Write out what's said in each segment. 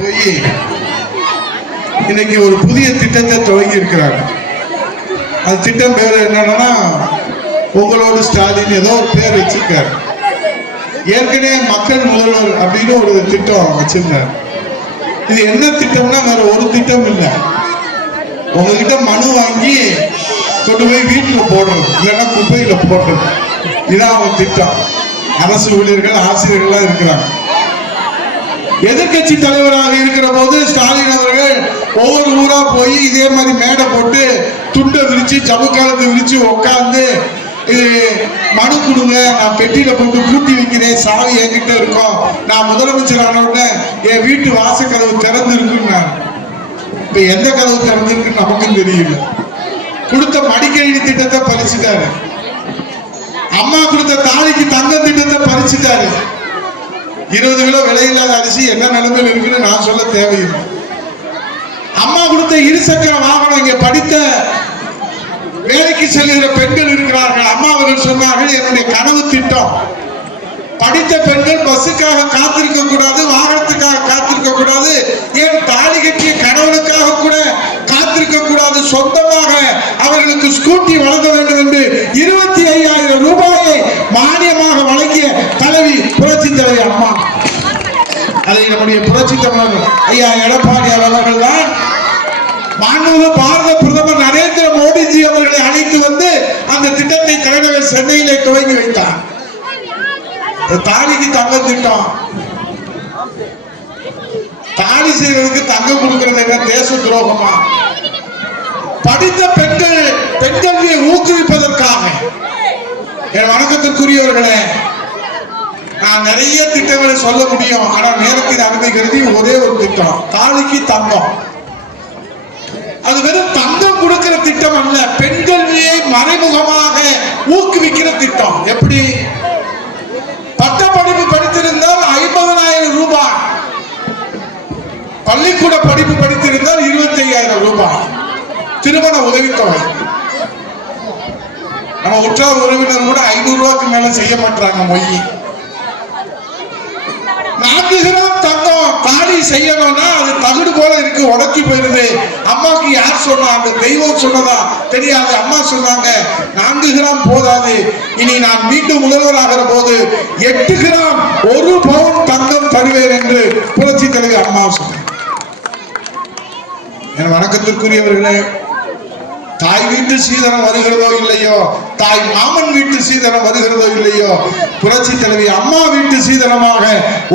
போய் இன்னைக்கு ஒரு புதிய திட்டத்தை துவங்கி இருக்கிறார். அந்த திட்டம் பேர் என்னன்னா உங்களோட ஸ்டாலின் ஏதோ ஒரு பேர் வச்சிருக்காரு. ஏற்கனவே மக்கள் முதல்வர் அப்படின்னு ஒரு திட்டம் வச்சிருந்தார். இது என்ன திட்டம்னா வேற ஒரு திட்டம் இல்லை. உங்ககிட்ட மனு வாங்கி கொண்டு போய் வீட்டுல போடுறது இல்லைன்னா குப்பையில போடுறது. இதான் அவங்க திட்டம். அரசு ஊழியர்கள் ஆசிரியர்கள்லாம் இருக்கிறாங்க. எதிர்க்கட்சி தலைவராக இருக்கிற போது ஸ்டாலின் அவர்கள் ஒவ்வொரு ஊரா போய் இதே மாதிரி மேடை போட்டு துண்டை விரிச்சு ஜமுக்காலத்தை விரிச்சு உட்காந்து இது மனு கொடுங்க. நான் பெட்டியில போட்டு பூட்டி வைக்கிறேன். சாவி என்கிட்ட இருக்கும். நான் முதலமைச்சர் ஆன உடனே என் வீட்டு வாசக்கதவு திறந்து இருக்குன்னு இப்ப எந்த கதவு திறந்திருக்குன்னு நமக்கும் தெரியல. கொடுத்த மடிக்கணினி திட்டத்தை பறிச்சுட்டாரு. அம்மா கொடுத்த தாலிக்கு தங்க திட்டத்தை பறிச்சுட்டாரு. இருபது கிலோ விலையில்லாத அரிசி என்ன நிலைமையில் இருக்குன்னு நான் சொல்ல தேவையில்லை. அம்மா கொடுத்த இருசக்கர வாகனம் இங்கே படித்த வேலைக்கு செல்கிற பெண்கள் இருக்கிறார்கள். அம்மா அவர்கள் சொன்னார்கள் என்னுடைய கனவு திட்டம் படித்த பெண்கள் பஸ்ஸுக்காக காத்திருக்க கூடாது வாகனத்துக்காக காத்திருக்க கூடாது ஏன் தாலி கட்டிய கணவனுக்காக கூட காத்திருக்க கூடாது? சொந்தமாக அவர்களுக்கு ஸ்கூட்டி வழங்க வேண்டும் என்று இருபத்தி ஐயாயிரம் ரூபாயை மானியமாக வழங்கிய தலைவி புரட்சி தலைவி அம்மா. அதை நம்முடைய புரட்சி தமிழர் ஐயா எடப்பாடி அவர்கள் தான் மாண்புமிகு பாரத பிரதமர் நரேந்திர மோடிஜி அவர்களை அழைத்து வந்து அந்த திட்டத்தை தலைநகர் சென்னையிலே துவங்கி வைத்தார். தாலிக்கு தங்கம் திட்டம். தாலி செய்வதற்கு தங்கம் கொடுக்கிறது என்ன? தேச துரோகமா? படித்த பெண்கள் பெண் கல்வியை ஊக்குவிப்பதற்காக. என் வணக்கத்திற்குரியவர்களே நான் நிறைய திட்டங்களை சொல்ல முடியும். ஆனால் நேரத்தின் அருமை கருதி ஒரே ஒரு திட்டம். தாலிக்கு தங்கம். அது வெறும் தங்கம் கொடுக்கிற திட்டம் அல்ல பெண் கல்வியை மறைமுகமாக ஊக்குவிக்கிற திட்டம். எப்படி? பள்ளிக்கூட படிப்பு படித்திருந்தால் இருபத்தி ஐயாயிரம் ரூபாய். திருமண உதவித்தொகை. நம்ம உற்றார் உறவினர் கூட ஐநூறு ரூபாய்க்கு மேல செய்ய மாட்டாங்க மொய். நான்கு கிராம் தங்கம் தாலி செய்யணும்னா அது தகுடு போல இருக்கு உடக்கி போயிருது. அம்மாவுக்கு யார் சொன்னா அந்த தெய்வம் சொன்னதா தெரியாது. அம்மா சொன்னாங்க நான்கு கிராம் போதாது. இனி நான் மீண்டும் முதல்வராகிற போது எட்டு கிராம் ஒரு பவுன் தங்கம் தருவேன் என்று புரட்சி தலைவர் அம்மா சொன்னார் என் வணக்கத்திற்குரியவர்களே தாய் வீட்டு சீதனம் வருகிறதோ இல்லையோ தாய் மாமன் வீட்டு சீதனம் வருகிறதோ இல்லையோ புரட்சி தலைவி அம்மா வீட்டு சீதனமாக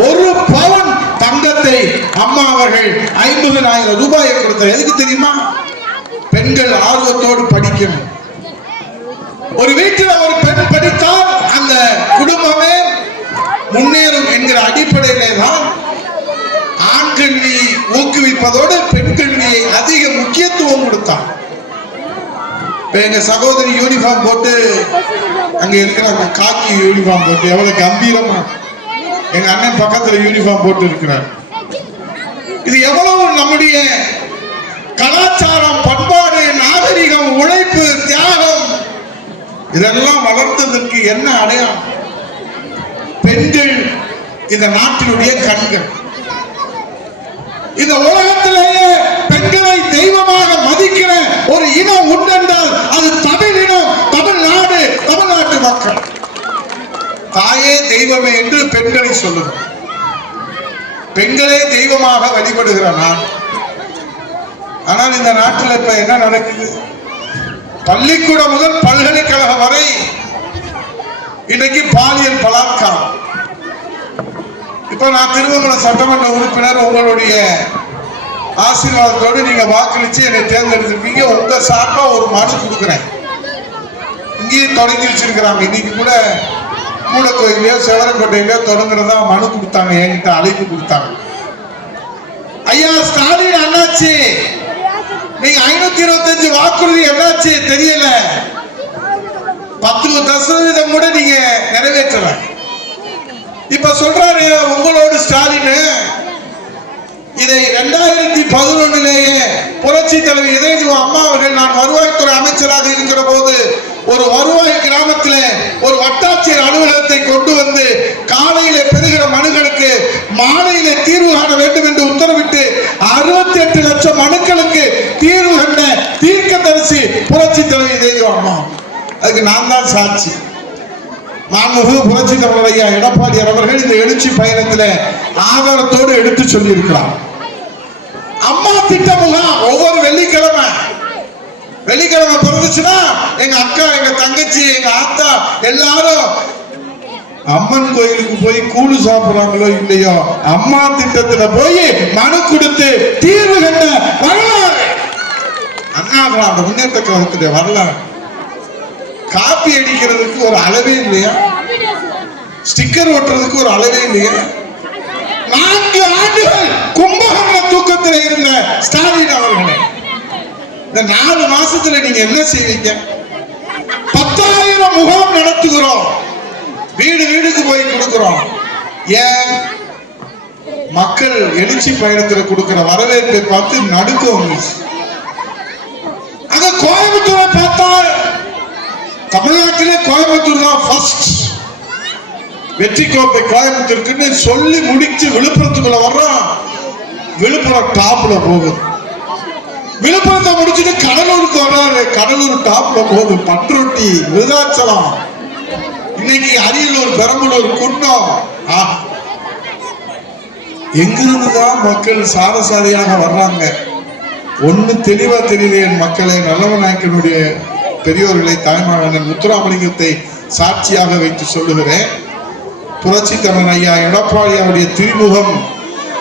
ஒரு பவன் தங்கத்தை அம்மா அவர்கள் ஐம்பதனாயிரம் ரூபாயை கொடுத்தார். எதுக்கு தெரியுமா? பெண்கள் ஆர்வத்தோடு படிக்கணும். ஒரு வீட்டில் ஒரு பெண் படித்தால் அந்த குடும்பமே முன்னேறும் என்கிற அடிப்படையிலே தான் ஊக்குவிப்பதோடு பெண் கல்வியை அதிக முக்கியத்துவம் கொடுத்தான். எங்க சகோதரி யூனிஃபார்ம் போட்டு அங்க இருக்கிறாங்க காக்கி யூனிஃபார்ம் போட்டு எவ்வளவு கம்பீரமா எங்க அண்ணன் பக்கத்துல யூனிஃபார்ம் போட்டு இருக்கிறார். இது எவ்வளவு நம்முடைய கலாச்சாரம் பண்பாடு நாகரிகம் உழைப்பு தியாகம் இதெல்லாம் வளர்த்ததற்கு என்ன அடையாளம்? பெண்கள் இந்த நாட்டினுடைய கண்கள். இந்த உலகத்திலேயே பெண்களை தெய்வமாக மதிக்கிற ஒரு இனம் உண்டென்றால் அது தமிழ் இனம் தமிழ்நாடு தமிழ்நாட்டு மக்கள். தாயே தெய்வமே என்று பெண்களை சொல்லுங்கள் பெண்களே தெய்வமாக வழிபடுகிற நான் ஆனால் இந்த நாட்டில் இப்ப என்ன நடக்குது? பள்ளிக்கூடம் முதல் பல்கலைக்கழகம் வரை இன்னைக்கு பாலியல் பலாத்காரம். இப்போ நான் திருவங்கலம் சட்டமன்ற உறுப்பினர் உங்களுடைய ஆசீர்வாதத்தோடு நீங்க வாக்களிச்சு என்னை தேர்ந்தெடுத்திருக்கீங்க. உங்க சார்பா ஒரு மனு கொடுக்குறேன். இங்கேயும் தொடங்கி வச்சிருக்கிறாங்க. இன்னைக்கு கூட மூலக்கோயிலையோ செவரக்கோட்டையிலயோ தொடங்குறதா மனு கொடுத்தாங்க. என்கிட்ட அழைப்பு கொடுத்தாங்க. ஐயா ஸ்டாலின் அண்ணாச்சி நீங்க ஐநூத்தி இருபத்தஞ்சு வாக்குறுதி என்னாச்சு? தெரியல. பத்து சதவீதம் கூட நீங்க நிறைவேற்றல. இப்ப சொல்றாரு உங்களோடு ஸ்டாலின். இதை இரண்டாயிரத்தி பதினொன்னுலேயே புரட்சி தலைவர் இதயஜீவ அம்மா அவர்கள் நான் வருவாய்த்துறை அமைச்சராக இருக்கிற போது ஒரு வருவாய் கிராமத்தில் ஒரு வட்டாட்சியர் அலுவலகத்தை கொண்டு வந்து காலையில பெறுகிற மனுகளுக்கு மாலையில தீர்வு காண வேண்டும் என்று உத்தரவிட்டு அறுபத்தி எட்டு லட்சம் மனுக்களுக்கு தீர்வு கண்ட தீர்க்க தரிசி புரட்சி தலைவர் இதயஜீவ அம்மா. அதுக்கு நான் தான் சாட்சி. மாண்புமிகு புரட்சி தமிழர் ஐயா எடப்பாடியார் அவர்கள் இந்த எழுச்சி பயணத்துல ஆதாரத்தோடு எடுத்து சொல்லியிருக்கலாம் அம்மா திட்டமெல்லாம் ஒவ்வொரு வெள்ளிக்கிழமை. வெள்ளிக்கிழமை பிறந்துச்சுன்னா எங்க அக்கா எங்க தங்கச்சி எங்க ஆத்தா எல்லாரும் அம்மன் கோயிலுக்கு போய் கூழு சாப்பிடுறாங்களோ இல்லையோ அம்மா திட்டத்துல போய் மனு கொடுத்து தீர்வு கண்ட வரலாறு. அண்ணா அந்த முன்னேற்ற கழகத்துடைய வரலாறு. காப்பி அடிக்கிறதுக்கு ஒரு அளவே இல்லையா? ஸ்டிக்கர் ஒட்டுறதுக்கு ஒரு அளவே இல்லையா? நான்கு ஆண்டுகள் கும்பகர்ண தூக்கத்தில் இருந்த ஸ்டாலின் அவர்களே இந்த நாலு மாசத்துல நீங்க என்ன செய்வீங்க? பத்தாயிரம் முகாம் நடத்துகிறோம். வீடு வீடுக்கு போய் கொடுக்கிறோம். ஏன்? மக்கள் எழுச்சி பயணத்துல கொடுக்கிற வரவேற்பை பார்த்து நடுக்கம் அங்க கோயம்புத்தூரை பார்த்தா தமிழ்நாட்டிலே கோயம்புத்தூர் தான் ஃபர்ஸ்ட் வெற்றி கோப்பை கோயம்புத்தூருக்குன்னு சொல்லி முடிச்சு விழுப்புரத்துக்குள்ள வர்றோம் விழுப்புரம் டாப்ல போகுது. விழுப்புரத்தை முடிச்சுட்டு கடலூருக்கு வர்றாரு. கடலூர் டாப்ல போகுது. பட்ரொட்டி விருதாச்சலம். இன்னைக்கு அரியலூர் பெரம்பலூர் குன்னம் ஆ. எங்கிருந்துதான் மக்கள் சாரசாரியாக வர்றாங்க? ஒண்ணு தெளிவா தெரியல என் மக்களே. நல்லவன் நாயக்கனுடைய பெரியோர்களை தாய்மாமன் முத்துராமலிங்கத்தை சாட்சியாக வைத்து சொல்லுகிறேன். புரட்சி தமிழன் ஐயா எடப்பாடி அவருடைய திருமுகம்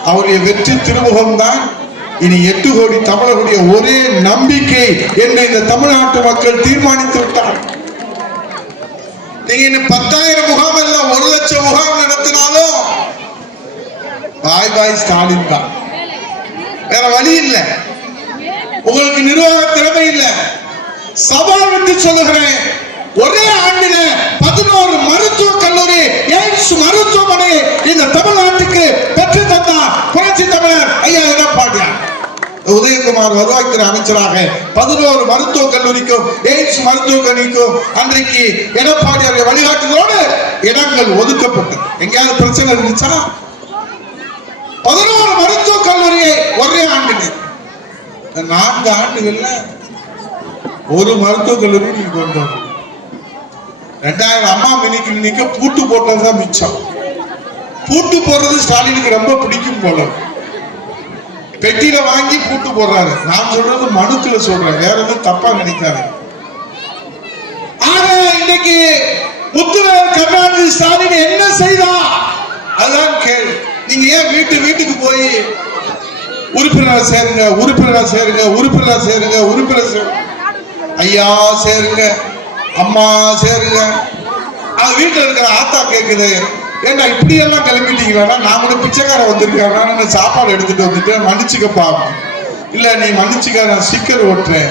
அவருடைய வெற்றி திருமுகம் தான் இனி எட்டு கோடி தமிழர்களுடைய ஒரே நம்பிக்கை என்று இந்த தமிழ்நாட்டு மக்கள் தீர்மானித்து விட்டார் நீங்க பத்தாயிரம் முகாம் இல்ல ஒரு லட்சம் முகாம் நடத்தினாலும் பாய் பாய் ஸ்டாலின் தான். வேற வழி இல்லை. உங்களுக்கு நிர்வாக திறமை இல்லை. சவால் விட்டு சொல்லுகிறேன். ஒரே ஆண்டில பதினோரு மருத்துவ கல்லூரி எய்ம்ஸ் மருத்துவமனை இந்த தமிழ்நாட்டுக்கு பெற்று தந்தார் புரட்சி தமிழர் ஐயா எடப்பாடியார். உதயகுமார் வருவாய்த்துறை அமைச்சராக பதினோரு மருத்துவக் கல்லூரிக்கும் எய்ம்ஸ் மருத்துவக் கல்லூரிக்கும் அன்றைக்கு எடப்பாடியாருடைய வழிகாட்டுதலோடு இடங்கள் ஒதுக்கப்பட்டது. எங்கேயாவது பிரச்சனை இருந்துச்சா? பதினோரு மருத்துவக் கல்லூரியை ஒரே ஆண்டு இந்த நான்கு ஆண்டுகள்ல ஒரு மருத்துவக் கல்லூரி நீங்க கொண்டு வரணும். ரெண்டாயிரம் அம்மா மினி கிளினிக்க பூட்டு போட்டதுதான் மிச்சம். பூட்டு போடுறது ஸ்டாலினுக்கு ரொம்ப பிடிக்கும் போல. பெட்டியில வாங்கி பூட்டு போடுறாரு. நான் சொல்றது மனுக்குல சொல்றேன். வேற எதுவும் தப்பா நினைக்காது ஆக இன்னைக்கு முத்துவேல் கருணாநிதி ஸ்டாலின் என்ன செய்தா? அதுதான் கேள்வி. நீங்க ஏன் வீட்டு வீட்டுக்கு போய் உறுப்பினரா சேருங்க உறுப்பினரா சேருங்க உறுப்பினரா சேருங்க உறுப்பினர் சேருங்க. ஐயா சேருங்க அம்மா சேருங்க. அது வீட்டில் இருக்கிற ஆத்தா கேட்குது ஏன்னா இப்படி எல்லாம் கிளம்பிட்டீங்களா நான் கூட பிச்சைக்காரன் வந்திருக்கேன் நான் சாப்பாடு எடுத்துட்டு வந்துட்டு மன்னிச்சுக்கப்பா. இல்ல நீ மன்னிச்சுக்க நான் ஸ்டிக்கர் ஓட்டுறேன்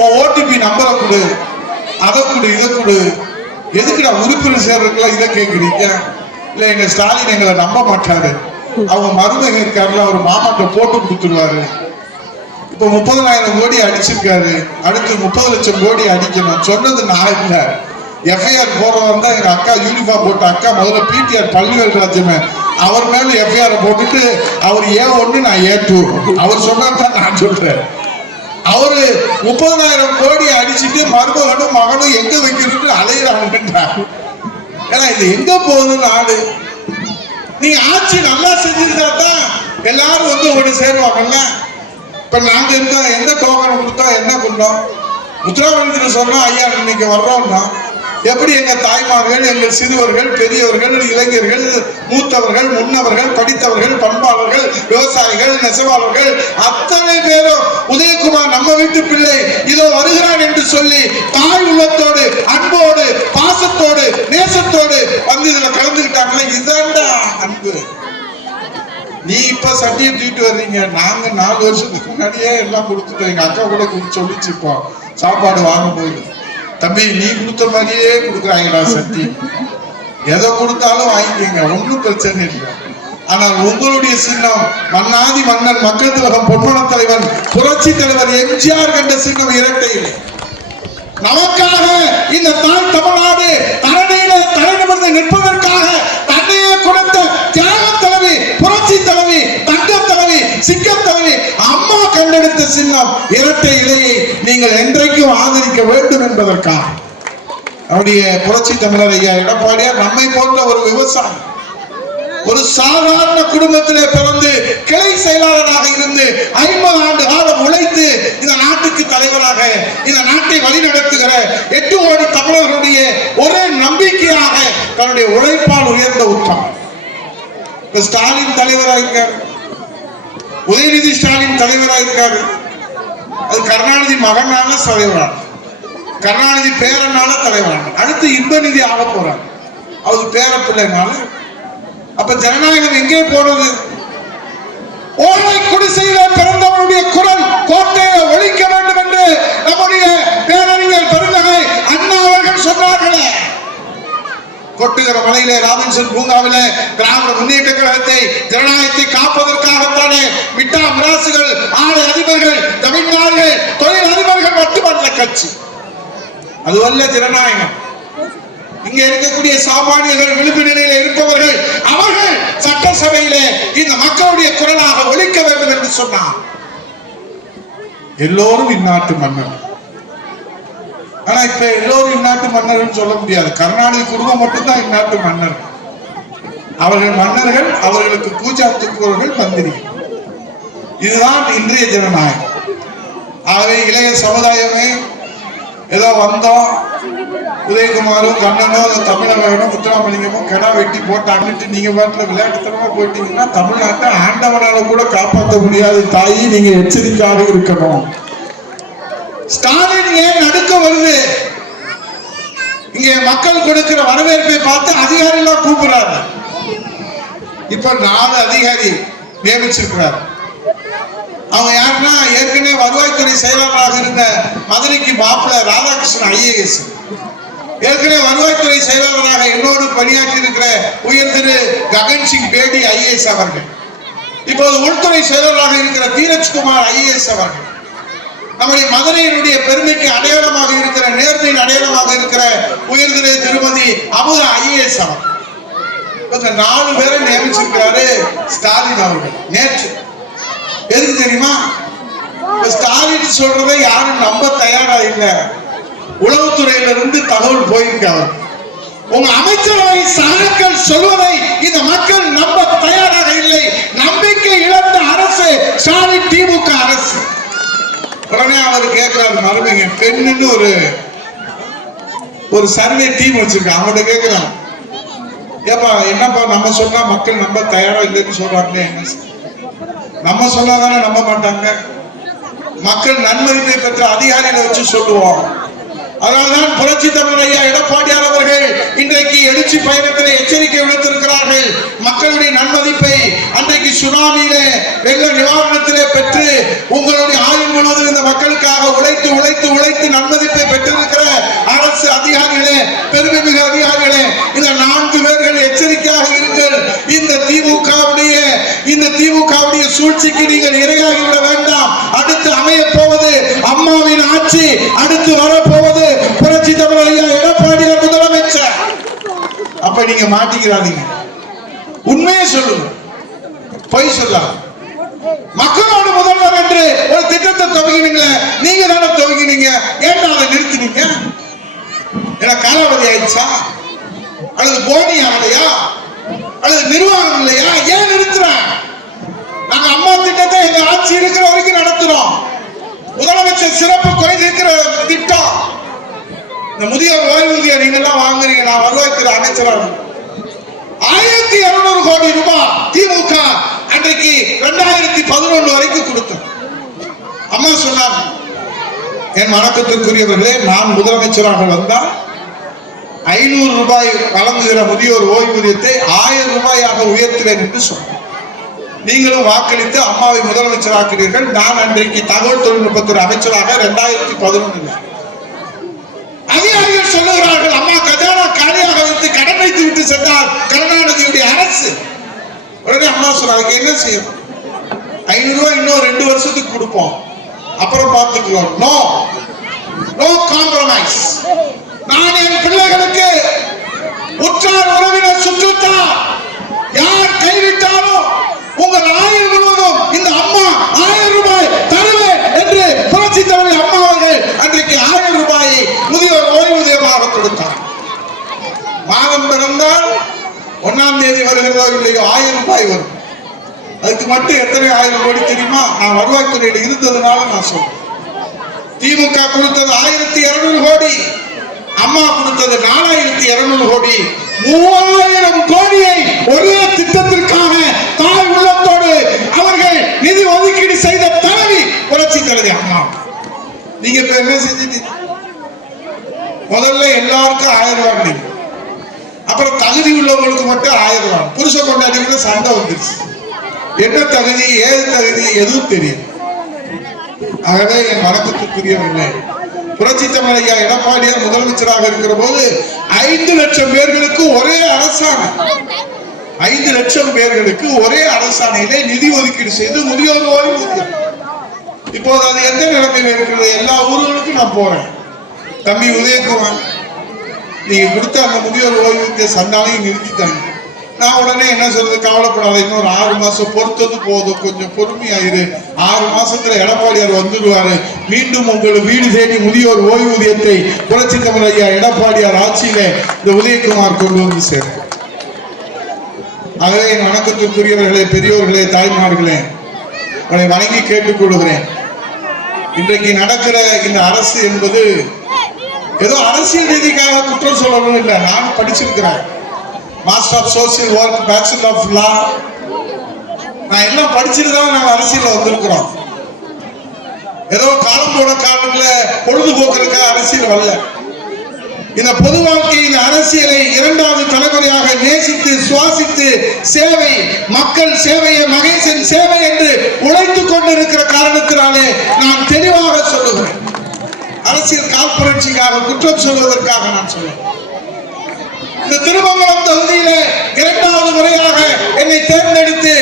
உன் ஓடிபி நம்பரை கொடு. அதை கொடு இதை கொடு. எதுக்குடா உறுப்பினர் சேர்றதுக்குலாம் இதை கேட்குறீங்க இல்ல எங்க ஸ்டாலின் எங்களை நம்ப மாட்டாரு. அவங்க மருமக இருக்காருல அவர் மாமாட்ட போட்டு கொடுத்துருவாரு. இப்ப முப்பதனாயிரம் கோடி அடிச்சிருக்காரு. அடுத்து முப்பது லட்சம் கோடி அடிக்கணும் சொன்னது நான் இல்ல. எஃப்ஐஆர் போடுறவன் தான் எங்க அக்கா யூனிஃபார்ம் போட்ட அக்கா முதல்ல பிடிஆர் பல்வேல் ராஜமே அவர் மேல எஃப்ஐஆர் போட்டுட்டு அவர் ஏன் ஒண்ணு நான் ஏ டூ. அவர் சொன்னதான் நான் சொல்றேன். அவரு முப்பதனாயிரம் கோடி அடிச்சிட்டு மருமகனும் மகனும் எங்க வைக்கிறது அலையிறாங்கன்றார் ஏன்னா இது எங்க போகுது நாடு? நீ ஆட்சி நல்லா செஞ்சிருந்தா தான் எல்லாரும் வந்து உங்கள்கிட்ட சேருவாங்கல்ல? இப்ப நாங்க இருக்கோம் எந்த டோக்கன் கொடுத்தா என்ன பண்ணோம் முத்துராமலிங்கத்தில் சொன்னால் ஐயா இன்னைக்கு வர்றோம்னா எப்படி எங்க தாய்மார்கள் எங்கள் சிறுவர்கள் பெரியவர்கள் இளைஞர்கள் மூத்தவர்கள் முன்னவர்கள் படித்தவர்கள் பண்பாளர்கள் விவசாயிகள் நெசவாளர்கள் அத்தனை பேரும் உதயகுமார் நம்ம வீட்டு பிள்ளை இதோ வருகிறான் என்று சொல்லி தாய் உள்ளத்தோடு அன்போடு பாசத்தோடு நேசத்தோடு வந்து இதுல கலந்துக்கிட்டாங்களே இதாண்டா அன்பு. நீ இப்ப சட்டியை தூக்கிட்டு வர்றீங்க. நாங்க நாலு வருஷத்துக்கு முன்னாடியே எல்லாம் கொடுத்துட்டோம். எங்க அக்கா கூட கொடுத்து சொல்லிச்சு இப்போ சாப்பாடு வாங்கும்போது. தம்பி நீ கொடுத்த மாதிரியே கொடுக்குறாங்களா சட்டி? எதை கொடுத்தாலும் வாங்கிக்கங்க. ஒன்றும் பிரச்சனை இல்லை. ஆனால் உங்களுடைய சின்னம் மன்னாதி மன்னன் மக்கள் திலகம் பொன்மன தலைவன் புரட்சி தலைவர் எம்ஜிஆர் கண்ட சின்னம் இரட்டை நமக்காக இந்த தாய் தமிழ்நாடு தரணியில தலை நிமிர்ந்து நிற்பதற்காக தலைவி சிங்க அம்மா கண்டெடுத்த சின்னம் இரட்டை இலையை நீங்கள் என்றைக்கும் ஆதரிக்க வேண்டும் என்பதற்காக. அவருடைய புரட்சி தமிழர் ஐயா எடப்பாடியார் நம்மை போன்ற ஒரு விவசாயி ஒரு சாதாரண குடும்பத்திலே பிறந்து கிளை செயலாளராக இருந்து ஐம்பது ஆண்டு காலம் உழைத்து இந்த நாட்டுக்கு தலைவராக இந்த நாட்டை வழிநடத்துகிற எட்டு கோடி தமிழர்களுடைய ஒரே நம்பிக்கையாக தன்னுடைய உழைப்பால் உயர்ந்த உத்தம் ஸ்டாலின் தலைவராக உதயநிதி ஸ்டாலின் தலைவராக இருக்காரு. அது கருணாநிதி மகனால தலைவரான கருணாநிதி பேரனால தலைவரான அடுத்து இன்பநிதி ஆக போறாங்க அவர் பேர பிள்ளைனால. அப்ப ஜனநாயகம் எங்கே போனது ஓமை குடிசையில பிறந்த குரல் கோட்டையை ஒழிக்க வேண்டும் என்று நம்முடைய பேரறிஞர் பெருந்தகை அண்ணா அவர்கள் சொன்னார்களே என்கிற மலையிலே ராபின்சன் பூங்காவிலே திராவிட முன்னேற்ற கழகத்தை ஜனநாயகத்தை காப்பதற்காகத்தானே மிட்டா மிராசுகள் ஆலை அதிபர்கள் தமிழ்நாடுகள் தொழில் அதிபர்கள் மட்டுமல்ல கட்சி. அதுவல்ல ஜனநாயகம். இங்க இருக்கக்கூடிய சாமானியர்கள் விளிம்பு நிலையில இருப்பவர்கள் அவர்கள் சட்டசபையிலே இந்த மக்களுடைய குரலாக ஒழிக்க வேண்டும் என்று சொன்னார். எல்லோரும் இந்நாட்டு மன்னர் ஆனா இப்ப எல்லோரும் இந்நாட்டு மன்னர்கள் சொல்ல முடியாது. கருணாநிதி குடும்பம் மட்டும்தான் இந்நாட்டு மன்னர். அவர்கள் மன்னர்கள் அவர்களுக்கு பூஜா தூக்குவர்கள் மந்திரி. இதுதான் இன்றைய ஜனநாயகம். ஆகவே இளைய சமுதாயமே ஏதோ வந்தோம் உதயகுமாரும் கண்ணனும் தமிழகம் தமிழகனும் முத்துராமலிங்கமும் கிடா வெட்டி போட்டாங்கன்ட்டு நீங்க பாட்டுல விளையாட்டுத்தனமா போயிட்டீங்கன்னா தமிழ்நாட்டை ஆண்டவனால கூட காப்பாற்ற முடியாது தாயி நீங்க எச்சரிக்கையாக இருக்கணும். ஸ்டாலின் ஏன் நடுக்க வருது? இங்க மக்கள் கொடுக்கிற வரவேற்பை பார்த்து அதிகாரி எல்லாம் கூப்பிடுறாரு இப்ப நாலு அதிகாரி நியமிச்சிருக்கிறார். அவங்க யாருன்னா ஏற்கனவே வருவாய்த்துறை செயலாளராக இருந்த மதுரைக்கு மாப்பிள்ள ராதாகிருஷ்ணன் ஐஏஎஸ். ஏற்கனவே வருவாய்த்துறை செயலாளராக என்னோடு பணியாற்றி இருக்கிற உயர் திரு ககன் சிங் பேடி ஐஏஎஸ் அவர்கள். இப்போது உள்துறை செயலாளராக இருக்கிற தீரஜ்குமார் ஐஏஎஸ் அவர்கள். நம்முடைய மதுரையினுடைய பெருமைக்கு அடையாளமாக இருக்கிற நேர்மையின் அடையாளமாக இருக்கிற உயர் திருமதி அமுத ஐஏஎஸ் அவர் கொஞ்சம் நாலு பேரை நியமிச்சிருக்கிறாரு ஸ்டாலின் அவர்கள். நேற்று. எதுக்கு தெரியுமா? ஸ்டாலின் சொல்றதை யாரும் நம்ப தயாரா இல்லை. உளவுத்துறையில இருந்து தகவல் போயிருக்கு அவர் உங்க அமைச்சரவை சாணக்கள் சொல்வதை இந்த மக்கள் நம்ப தயாராக இல்லை. நம்பிக்கை இழந்த அரசு ஸ்டாலின் திமுக அரசு. உடனே அவர் கேட்கிறாரு மருமைங்க பெண்ணுன்னு ஒரு ஒரு சர்வே டீம் வச்சிருக்காங்க அவங்கள்ட்ட கேட்கிறான் ஏப்பா என்னப்பா நம்ம சொன்னா மக்கள் நம்ப தயாரா இல்லைன்னு சொல்றாங்களே என்ன நம்ம சொன்னாதானே நம்ப மாட்டாங்க. மக்கள் நன்மதிப்பை பெற்ற அதிகாரிகளை வச்சு சொல்லுவோம். அதனால்தான் புரட்சி தமிழர் ஐயா எடப்பாடியார் அவர்கள் இன்றைக்கு எழுச்சி பயணத்திலே எச்சரிக்கை விடுத்திருக்கிறார்கள். மக்களுடைய நன்மதிப்பை அன்றைக்கு சுனாமியிலே வெள்ள நிவாரணத்திலே பெற்று உங்களுடைய ஆயுள் முழுவதும் இந்த மக்களுக்காக உழைத்து உழைத்து உழைத்து நன்மதிப்பை பெற்றிருக்கிற அரசு அதிகாரிகளே பெருமை மிகு அதிகாரிகளே இந்த நான்கு பேர்கள் எச்சரிக்கையாக இருங்கள். இந்த திமுகவுடைய இந்த திமுகவுடைய சூழ்ச்சிக்கு நீங்கள் இரையாகிவிட வேண்டாம். அடுத்து அமைய போவது அம்மாவின் ஆட்சி அடுத்து வரப்போவது புரட்சி தமிழர் ஐயா எடப்பாடியார் முதலமைச்சர் அப்ப நீங்க மாட்டிக்கிறாதீங்க. உண்மையை சொல்லுங்க. பொய் சொல்லாம மக்களோட முதல்வர் என்று ஒரு திட்டத்தை துவங்கினீங்களே நீங்க தானே துவங்கினீங்க ஏன்டா அதை நிறுத்தினீங்க? ஏன்னா காலாவதி ஆயிடுச்சா? அல்லது போனி ஆகலையா அல்லது நிர்வாகம் இல்லையா? ஏன் நிறுத்துறேன் நாங்க அம்மா திட்டத்தை எங்க ஆட்சி இருக்கிற வரைக்கும் நடத்துறோம். முதலமைச்சர் சிறப்பு குறை இருக்கிற திட்டம். இந்த முதியோர் ஓய்வூதியம் நீங்கெல்லாம் வாங்குறீங்க. நான் வருவாய்த்துறை அமைச்சராக ஆயிரத்தி இருநூறு கோடி ரூபாய் திமுக அன்றைக்கு ரெண்டாயிரத்தி பதினொன்று வரைக்கும் கொடுத்தேன் அம்மா சொன்னாங்க என் வணக்கத்திற்குரியவர்களே நான் முதலமைச்சராக வந்தால் ஐநூறு ரூபாய் வழங்குகிற முதியோர் ஓய்வூதியத்தை ஆயிரம் ரூபாயாக உயர்த்துவேன் என்று சொன்னார் நீங்களும் வாக்களித்து அம்மாவை முதலமைச்சராக்கிறீர்கள் நான் அன்றைக்கு தகவல் தொழில்நுட்பத்துறை அமைச்சராக ரெண்டாயிரத்தி பதினொன்று அதிகாரிகள் சொல்லுகிறார்கள். அம்மா கஜானா காலியாக வைத்து கடன் வைத்து விட்டு சென்றார். கருணாநிதியுடைய அரசு. உடனே அம்மா சொன்னாங்க என்ன செய்யும் ஐநூறு ரூபாய் இன்னும் ரெண்டு வருஷத்துக்கு கொடுப்போம். அப்புறம் பார்த்துக்கலாம். நோ நோ காம்ப்ரமைஸ் நான் என் பிள்ளைகளுக்கு உற்றார் உறவினர் சுற்றத்தார். யார் கைவிட்டாலும் உங்கள் ஆயுள் முழுவதும் இந்த அம்மா ஆயிரம் ரூபாய் தருவேன் என்று புரட்சி தலைவர் அம்மா அவர்கள் அன்றைக்கு ஆயிரம் ரூபாயை முதியோர் ஓய்வூதியமாக கொடுத்தார் ஒன்னாம் தேதி வருகிறதோ இல்லையோ ஆயிரம் ரூபாய் வரும். அதுக்கு மட்டும் எத்தனை ஆயிரம் கோடி தெரியுமா? நான் வருவாய்த்துறையில் இருந்ததுனால நான் சொல்றேன். திமுக கொடுத்தது ஆயிரத்தி இருநூறு கோடி. அம்மா கொடுத்தது நாலாயிரத்தி இருநூறு கோடி. மூவாயிரம் கோடியை ஒரே திட்டத்திற்காக தாய் உள்ளத்தோடு அவர்கள் நிதி ஒதுக்கீடு செய்த தலைவி புரட்சி தலைவி அம்மா. நீங்க இப்ப என்ன செஞ்சிட்டீங்க? முதல்ல எல்லாருக்கும் ஆயிரம் ரூபாய் தகுதி உள்ளவங்களுக்கு மட்டும் ஆயிரம் ரூபாய். புருஷ கொண்டாடிக்கிட்ட சண்டை வந்துருச்சு. என்ன தகுதி ஏது தகுதி எதுவும் தெரியும் ஆகவே என் வணக்கத்துக்குரியவர்களே புரட்சி தமிழையா எடப்பாடியார் முதலமைச்சராக இருக்கிற போது ஐந்து லட்சம் பேர்களுக்கு ஒரே அரசாணை. ஐந்து லட்சம் பேர்களுக்கு ஒரே அரசாணையிலே நிதி ஒதுக்கீடு செய்து முதியோர் ஓய்வூதியம் இப்போது அது எந்த நிலைமையில் இருக்கிறது எல்லா ஊர்களுக்கும் நான் போறேன். தம்பி உதயகுமார் நீங்கள் கொடுத்த அந்த முதியோர் ஓய்வூதிய சண்டாலையும் நிறுத்திட்டாங்க நான் உடனே என்ன சொல்றது? கவலைப்படாத இன்னொரு ஆறு மாசம் பொறுத்தது போதும். கொஞ்சம் பொறுமையாயிரு. ஆறு மாசத்துல எடப்பாடியார் வந்துடுவாரு. மீண்டும் உங்கள் வீடு தேடி முதியோர் ஓய்வூதியத்தை புரட்சி தமிழ் ஐயா எடப்பாடியார் ஆட்சியில இந்த உதயகுமார் கொண்டு வந்து சேர்க்கும் ஆகவே என் வணக்கத்திற்குரியவர்களே பெரியோர்களே தாய்மார்களே உங்களை வணங்கி கேட்டுக்கொள்கிறேன். இன்றைக்கு நடக்கிற இந்த அரசு என்பது ஏதோ அரசியல் ரீதிக்காக குற்றம் சொல்லணும் இல்லை. நான் படிச்சிருக்கிறேன். Master of social work bachelor of law நான் எல்லாம் படிச்சுட்டு தான் நாங்கள் அரசியலில் வந்திருக்கிறோம். ஏதோ காலம் போன காலத்துல பொழுதுபோக்குறதுக்காக அரசியல் வரல. இந்த பொது வாழ்க்கையின் அரசியலை இரண்டாவது தலைமுறையாக நேசித்து சுவாசித்து சேவை மக்கள் சேவையை மகேசன் சேவை என்று உழைத்துக் கொண்டிருக்கிற காரணத்தினாலே நான் தெளிவாக சொல்லுகிறேன். அரசியல் காழ்ப்புணர்ச்சிக்காக குற்றம் சொல்வதற்காக நான் சொல்லுவேன் இந்த திருமங்கலம் தொகுதியில இரண்டாவது முறையாக என்னை தேர்ந்தெடுத்து